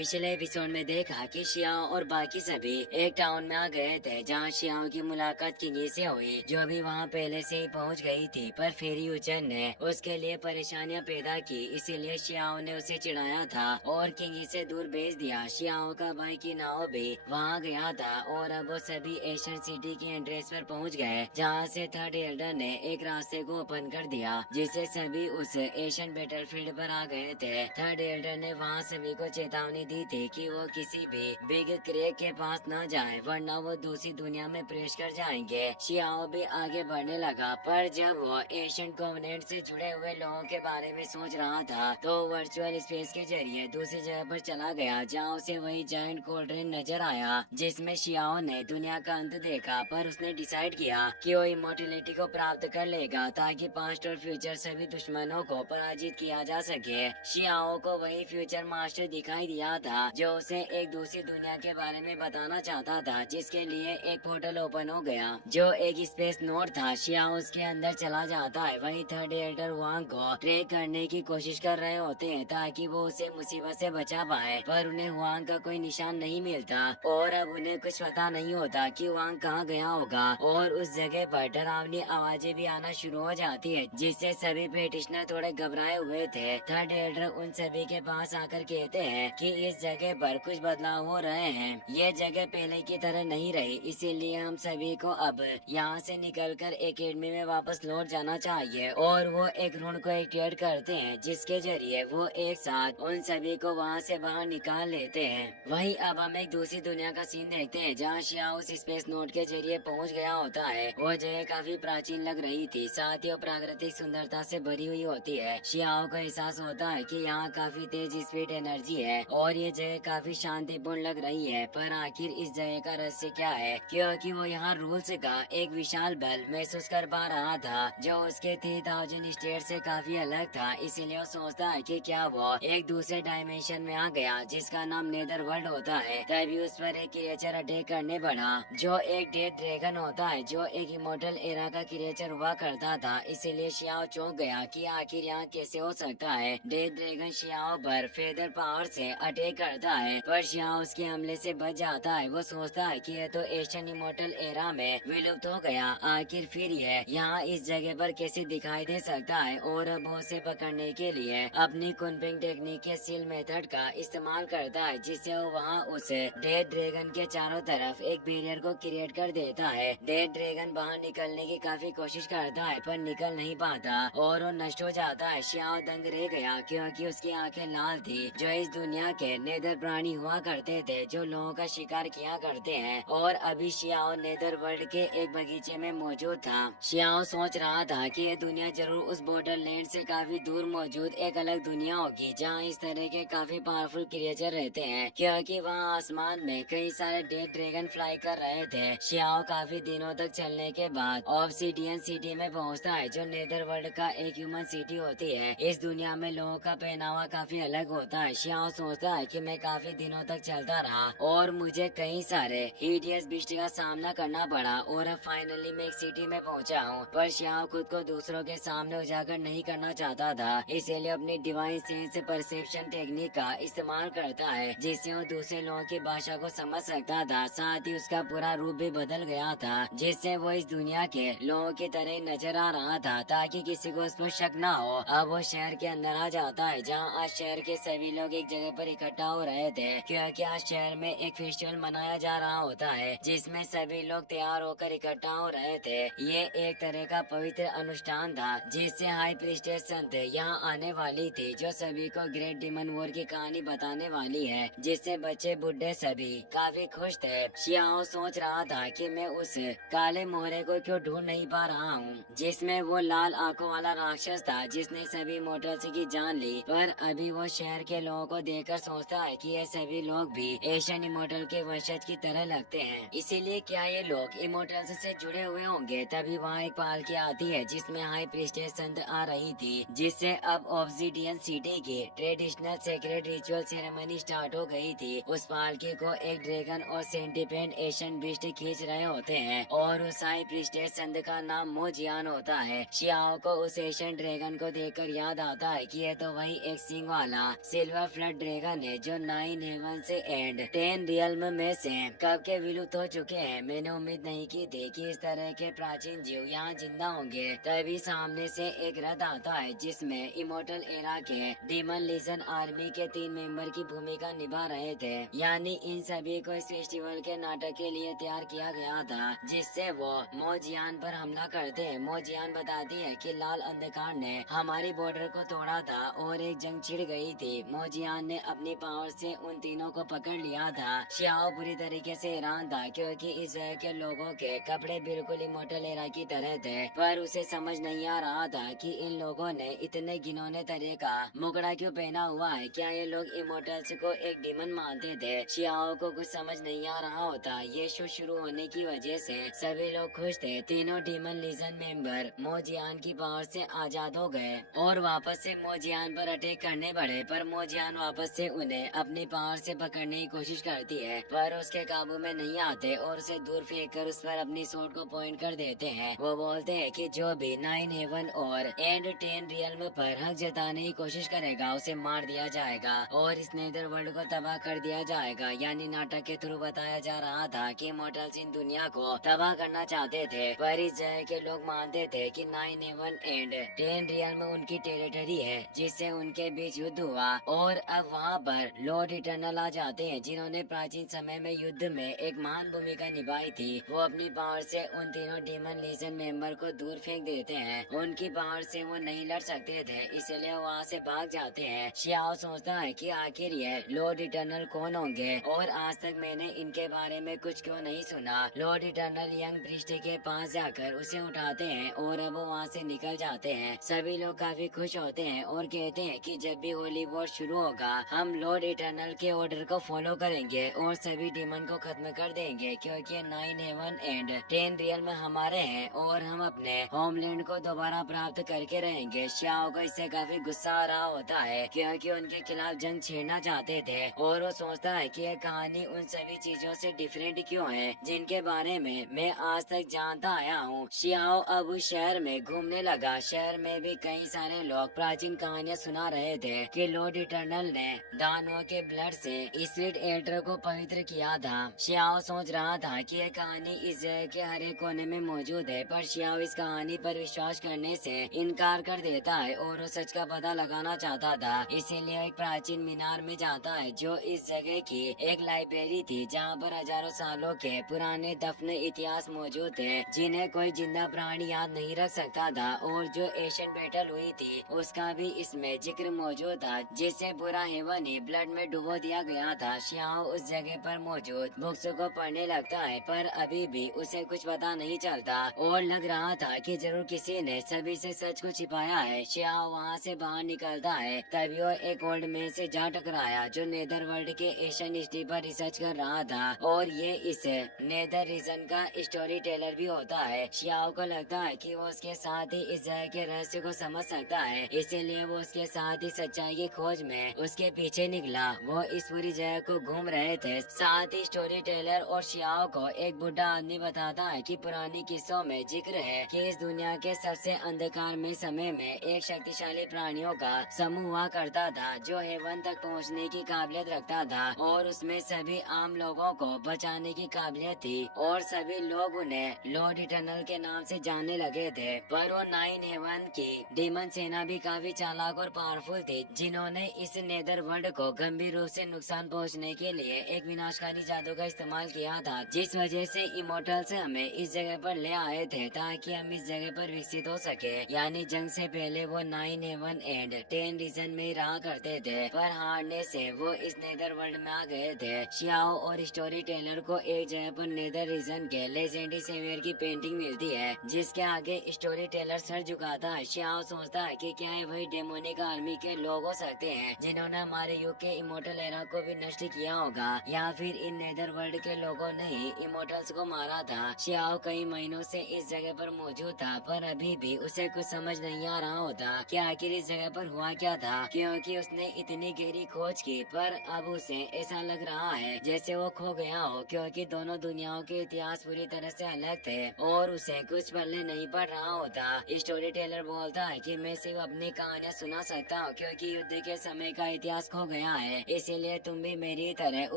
पिछले एपिसोड में देखा कि शियाओ और बाकी सभी एक टाउन में आ गए थे जहाँ शियाओ की मुलाकात किंगी से हुई, जो भी वहाँ पहले से ही पहुँच गई थी। पर फिर यूचन ने उसके लिए परेशानियाँ पैदा की, इसीलिए शियाओ ने उसे चिढ़ाया था और किंगी से दूर भेज दिया। शियाओ का भाई की नाव भी वहाँ गया था और अब वो सभी एशियन सिटी की एंट्रेंस पर पहुँच गए, जहाँ से थर्ड एल्डर ने एक रास्ते को ओपन कर दिया, जिससे सभी उस एशियन बैटलफील्ड पर आ गए थे। थर्ड एल्डर ने वहाँ सभी को चेतावनी दी थी कि वो किसी भी बिग क्रेक के पास न जाएं, वरना वो दूसरी दुनिया में प्रवेश कर जाएंगे। शियाओ भी आगे बढ़ने लगा, पर जब वो एशियन कोवेनेंट से जुड़े हुए लोगों के बारे में सोच रहा था तो वर्चुअल स्पेस के जरिए दूसरी जगह पर चला गया, जहाँ उसे वही जायंट कोल्ड्रेन नजर आया जिसमें शियाओ ने दुनिया का अंत देखा। पर उसने डिसाइड किया कि वो इमोर्टलिटी को प्राप्त कर लेगा ताकि पास्ट और फ्यूचर सभी दुश्मनों को पराजित किया जा सके। शियाओ को वही फ्यूचर मास्टर दिखाई दिया था जो उसे एक दूसरी दुनिया के बारे में बताना चाहता था, जिसके लिए एक पोर्टल ओपन हो गया जो एक स्पेस नोड था। शियाओ उसके अंदर चला जाता है। वही थर्ड एल्डर वांग को ट्रैक करने की कोशिश कर रहे होते हैं ताकि वो उसे मुसीबत से बचा पाए, पर उन्हें हुआंग का कोई निशान नहीं मिलता और अब उन्हें कुछ पता नहीं होता कि हुआंग कहाँ गया होगा। और उस जगह पर डरावनी आवाजें भी आना शुरू हो जाती है, जिससे सभी पेटिशनर थोड़े घबराए हुए थे। थर्ड एल्डर उन सभी के पास आकर कहते हैं कि इस जगह पर कुछ बदलाव हो रहे हैं, ये जगह पहले की तरह नहीं रही, इसीलिए हम सभी को अब यहाँ से निकलकर एकेडमी में वापस लौट जाना चाहिए। और वो एक रून को एक्टिवेट करते हैं, जिसके जरिए वो एक साथ उन सभी को वहाँ से बाहर निकाल लेते हैं। वहीं अब हम एक दूसरी दुनिया का सीन देखते हैं जहाँ शिया उस स्पेस नोट के जरिए पहुँच गया होता है। वो जगह काफी प्राचीन लग रही थी, साथ ही वो प्राकृतिक सुंदरता से भरी हुई होती है। शियाओ को एहसास होता है कि यहाँ काफी तेज स्पीड एनर्जी है और ये जगह काफी शांतिपूर्ण लग रही है। पर आखिर इस जगह का रहस्य क्या है, क्योंकि वो यहाँ रूल्स का एक विशाल बल महसूस कर पा रहा था जो उसके 3000 स्टेट से काफी अलग था। इसीलिए वो सोचता है कि क्या वो एक दूसरे डायमेंशन में आ गया जिसका नाम नेदर वर्ल्ड होता है। तभी उस पर एक क्रिएचर अटैक करने बढ़ा जो एक डेड ड्रैगन होता है, जो एक इमोर्टल एरा का क्रिएचर हुआ करता था। इसीलिए शियाओ चौंक गया कि आखिर यहाँ कैसे हो सकता है। डेड ड्रैगन शियाओ पर फेदर पावर से अटैक करता है, पर शियाओ उसके हमले से बच जाता है। वो सोचता है कि यह तो एशियन इमोर्टल एरा में विलुप्त हो गया, आखिर फिर यह यहाँ इस जगह पर कैसे दिखाई दे सकता है। और अब वो उसे पकड़ने के लिए अपनी कुनपिंग टेक्निक के सील मेथड का इस्तेमाल करता है, जिससे वो वहाँ उस डेड ड्रैगन के चारों तरफ एक बैरियर को क्रिएट कर देता है। डेड ड्रैगन बाहर निकलने की काफी कोशिश करता है पर निकल नहीं पाता और वो नष्ट हो जाता है। शियाओ दंग रह गया क्योंकि उसकी आंखें लाल थी, जो इस दुनिया के नेदर प्राणी हुआ करते थे जो लोगों का शिकार किया करते हैं। और अभी शियाओ नेदर वर्ल्ड के एक बगीचे में मौजूद था। शियाओ सोच रहा था कि ये दुनिया जरूर उस बॉर्डर लैंड से काफी दूर मौजूद एक अलग दुनिया होगी जहाँ इस तरह के काफी पावरफुल क्रिएचर रहते हैं, क्योंकि वहाँ आसमान में कई सारे डेड ड्रैगन फ्लाई कर रहे थे। शियाओ काफी दिनों तक चलने के बाद ऑब्सिडियन सिटी में पहुँचता है, जो नेदर वर्ल्ड का एक ह्यूमन सिटी होती है। इस दुनिया में लोगों का पहनावा काफी अलग होता है। शियाओ सोचता है कि मैं काफी दिनों तक चलता रहा और मुझे कई सारे हिडियस बीस्ट का सामना करना पड़ा और अब फाइनली मैं एक सिटी में पहुंचा हूं। पर शियाओ खुद को दूसरों के सामने उजागर नहीं करना चाहता था, इसीलिए अपनी डिवाइन सेंस परसेप्शन टेक्निक का इस्तेमाल करता है, जिससे वो दूसरे लोगों की भाषा को समझ सकता था। साथ ही उसका पूरा रूप भी बदल गया था, जिससे वो इस दुनिया के लोगों की तरह नजर आ रहा था ताकि किसी को उस पर शक न हो। अब वो शहर के अंदर आ जाता है जहाँ आज शहर के सभी लोग एक जगह पर इकट्ठा हो रहे थे, क्योंकि आज शहर में एक फेस्टिवल मनाया जा रहा होता है जिसमें सभी लोग तैयार होकर इकट्ठा हो रहे थे। ये एक तरह का पवित्र अनुष्ठान था जिससे हाई प्रीस्टेस संत यहाँ आने वाली थी, जो सभी को ग्रेट डिमन वॉर की कहानी बताने वाली है, जिससे बच्चे बुढ़े सभी काफी खुश थे। शियाओ सोच रहा था कि मैं उस काले मोहरे को क्यों ढूंढ नहीं पा रहा हूँ जिसमें वो लाल आंखों वाला राक्षस था जिसने सभी मोटर्स की जान ली। पर अभी वो शहर के लोगों को देखकर सोचता है कि ये सभी लोग भी एशियन इमोर्टल के वंशज की तरह लगते हैं, इसीलिए क्या ये लोग इमोर्टल्स से जुड़े हुए होंगे। तभी वहाँ एक पालकी आती है जिसमें हाई प्रीस्टेस संत आ रही थी, जिससे अब ऑब्सिडियन सिटी की traditional secret ritual ceremony start हो गई थी। उस पालकी को एक ड्रैगन और सेंटिपेंट एशियन बीस्ट खींच रहे होते हैं और उस हाई प्रीस्टेस संत का नाम मोजियान होता है। शियाओ को उस एशियन ड्रैगन को देखकर याद आता है कि ये तो वही एक सिंग वाला सिल्वर फ्लड ड्रैगन हैं जो 9 हेवन से एंड 10 रियल्म में से कब के विलुप्त हो चुके हैं। मैंने उम्मीद नहीं की थी कि इस तरह के प्राचीन जीव यहाँ जिंदा होंगे। तभी सामने से एक रथ आता है जिसमें इमोर्टल एरा के डीमन लीजन आर्मी के 3 मेंबर की भूमिका निभा रहे थे। यानी इन सभी को इस फेस्टिवल के नाटक के लिए तैयार किया गया था जिससे वो मोजियान पर हमला करते हैं। मोजियान बताती है कि लाल अंधकार ने हमारी बॉर्डर को तोड़ा था और एक जंग छिड़ गई थी। मोजियान ने अपनी पावर से उन तीनों को पकड़ लिया था। शियाओ बुरी तरीके से हैरान था क्योंकि इस जगह के लोगों के कपड़े बिल्कुल इमोर्टल एरा की तरह थे, पर उसे समझ नहीं आ रहा था कि इन लोगों ने इतने घिनौने तरह का मुकड़ा क्यों पहना हुआ है। क्या ये लोग इमोर्टल्स को एक डीमन मानते थे? शियाओ को कुछ समझ नहीं आ रहा होता। ये शो शुरू होने की वजह से सभी लोग खुश थे। तीनों डीमन लीजन मेंबर मोजियान की पावर से आजाद हो गए और वापस से मोजियान पर अटैक करने पड़े, पर मोजियान वापस से उन्हें अपनी पावर से पकड़ने की कोशिश करती है, पर उसके काबू में नहीं आते और उसे दूर फेंक कर उस पर अपनी सोट को पॉइंट कर देते हैं। वो बोलते हैं कि जो भी 9 हेवन और एंड 10 रियल्म पर हक जताने की कोशिश करेगा उसे मार दिया जाएगा और इस नेदर वर्ल्ड को तबाह कर दिया जाएगा। यानी नाटक के थ्रू बताया जा रहा था कि इमोर्टल्स इन दुनिया को तबाह करना चाहते थे, पर इस जगह के लोग मानते थे कि 9 हेवन एंड 10 रियल्म उनकी टेरिटरी है, जिससे उनके बीच युद्ध हुआ और अब वहाँ पर लॉर्ड इटर्नल आ जाते हैं जिन्होंने प्राचीन समय में युद्ध में एक महान भूमिका निभाई थी। वो अपनी पावर से उन तीनों डीमन लीजन मेंबर को दूर फेंक देते हैं। उनकी पावर से वो नहीं लड़ सकते थे, इसलिए वो वहाँ से भाग जाते हैं। शियाओ सोचता है कि आखिर ये लॉर्ड इटर्नल कौन होंगे और आज तक मैंने इनके बारे में कुछ क्यों नहीं सुना। लॉर्ड इटर्नल यंग प्रीस्ट के पास जाकर उसे उठाते हैं और अब वो वहाँ से निकल जाते हैं। सभी लोग काफी खुश होते हैं और कहते हैं कि जब भी होली वॉर शुरू होगा हम लॉर्ड इटर्नल के ऑर्डर को फॉलो करेंगे और सभी डीमन को खत्म कर देंगे, क्योंकि 9 हेवन एंड 10 रियल में हमारे हैं और हम अपने होमलैंड को दोबारा प्राप्त करके रहेंगे। शियाओ को इससे काफी गुस्सा आ रहा होता है क्योंकि उनके खिलाफ जंग छेड़ना चाहते थे और वो सोचता है कि यह कहानी उन सभी चीजों से डिफरेंट क्यों है जिनके बारे में मैं आज तक जानता आया हूँ। शियाओ अब उस शहर में घूमने लगा। शहर में भी कई सारे लोग प्राचीन कहानियाँ सुना रहे थे कि लॉर्ड इटर्नल ने दानवों के ब्लड से स्प्लिट एल्टर को पवित्र किया था। शियाओ सोच रहा था कि यह कहानी इस जगह के हर एक कोने में मौजूद है, पर शियाओ इस कहानी पर विश्वास करने से इनकार कर देता है और वो सच का पता लगाना चाहता था। इसीलिए एक प्राचीन मीनार में जाता है जो इस जगह की एक लाइब्रेरी थी जहाँ पर हजारों सालों के पुराने दफन इतिहास मौजूद थे जिन्हें कोई जिंदा प्राणी याद नहीं रख सकता था और जो एशियन बैटल हुई थी उसका भी इसमें जिक्र मौजूद था जिससे पूरा हेवन ही ब्लड में डुबो दिया गया था। शियाओ उस जगह पर मौजूद बुक्स को पढ़ने लगता है पर अभी भी उसे कुछ पता नहीं चलता और लग रहा था कि जरूर किसी ने सभी से सच को छिपाया है। शियाओ वहाँ से बाहर निकलता है तभी वो एक ओल्ड मैन से जा टकराया जो नेदर वर्ल्ड के एशियन हिस्ट्री पर रिसर्च कर रहा था और ये इस नेदर रीजन का स्टोरी टेलर भी होता है। शियाओ को लगता है कि वो उसके साथ ही इस जगह के रहस्य को समझ सकता है, इसीलिए वो उसके साथ ही सच्चाई की खोज में उसके पीछे निकला। वो इस पूरी जगह को घूम रहे थे। साथ ही स्टोरी टेलर और शियाओ को एक बुढ़ा आदमी बताता है कि पुरानी किस्सों में जिक्र है कि इस दुनिया के सबसे अंधकार में समय में एक शक्तिशाली प्राणियों का समूह हुआ करता था जो हेवन तक पहुंचने की काबिलियत रखता था और उसमें सभी आम लोगों को बचाने की काबिलियत थी और सभी लोग उन्हें लॉर्ड इटर्नल के नाम से जानने लगे थे। पर वो 9 हेवन की डीमन सेना भी काफी चालाक और पावरफुल थी जिन्होंने इस नेदर वर्ल्ड को गंभीर रूप से नुकसान पहुंचने के लिए एक विनाशकारी जादू का इस्तेमाल किया था, जिस वजह से इमोर्टल्स हमें इस जगह पर ले आए थे ताकि हम इस जगह पर विकसित हो सके। यानी जंग से पहले वो 9 हेवन एंड 10 रीजन में रहा करते थे, पर हारने से वो इस नेदर वर्ल्ड में आ गए थे। शियाओ और स्टोरी टेलर को एक जगह पर नेदर रीजन के लेजेंडरी सेवियर की पेंटिंग मिलती है जिसके आगे स्टोरी टेलर सर झुकाता है। शियाओ सोचता है कि क्या ये वही डेमोनिक आर्मी के लोग हो सकते हैं जिन्होंने हमारे युग के इमोर्टल एरा को भी नष्ट किया होगा, या फिर इन नेदर वर्ल्ड के लोगों ने ही इमोर्टल्स को मारा था। शियाओ कई महीनों से इस जगह पर मौजूद था पर अभी भी उसे कुछ समझ नहीं आ रहा होता कि आखिर इस जगह पर हुआ क्या था, क्योंकि उसने इतनी गहरी खोज की पर अब उसे ऐसा लग रहा है जैसे वो खो गया हो, क्योंकि दोनों दुनियाओं के इतिहास पूरी तरह से अलग थे और उसे कुछ पल्ले नहीं पड़ रहा होता। स्टोरी टेलर बोलता है कि मैं सिर्फ अपनी कहानियाँ सुना सकता हूँ क्योंकि युद्ध के समय का इतिहास खो गया है, इसीलिए तुम भी मेरी तरह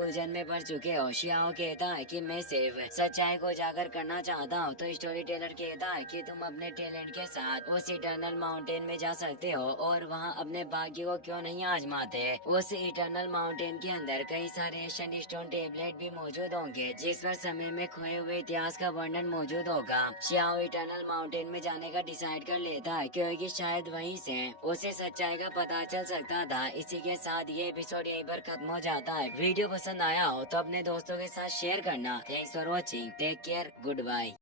उलझन में पड़ चुके हो। शियाओ कहता है कि मैं सिर्फ सच्चाई को उजागर करना चाहता हूँ। तो स्टोरी टेलर कहता है कि तुम अपने टैलेंट के साथ उस इटर्नल माउंटेन में जा सकते हो और वहाँ अपने भाग्य को क्यों नहीं आजमाते। उस इटर्नल माउंटेन के अंदर कई सारे एशियंट स्टोन टेबलेट भी मौजूद होंगे, जिस पर समय में खोए हुए इतिहास का वर्णन मौजूद होगा। शियाओ इटर्नल माउंटेन में जाने का डिसाइड कर लेता है, क्योंकि शायद वहीं से उसे सच्चाई का पता चल सकता था। इसी के साथ ये एपिसोड यहीं पर खत्म हो जाता है। वीडियो पसंद आया हो तो अपने दोस्तों के साथ शेयर करना। Thanks for watching, take care, good bye.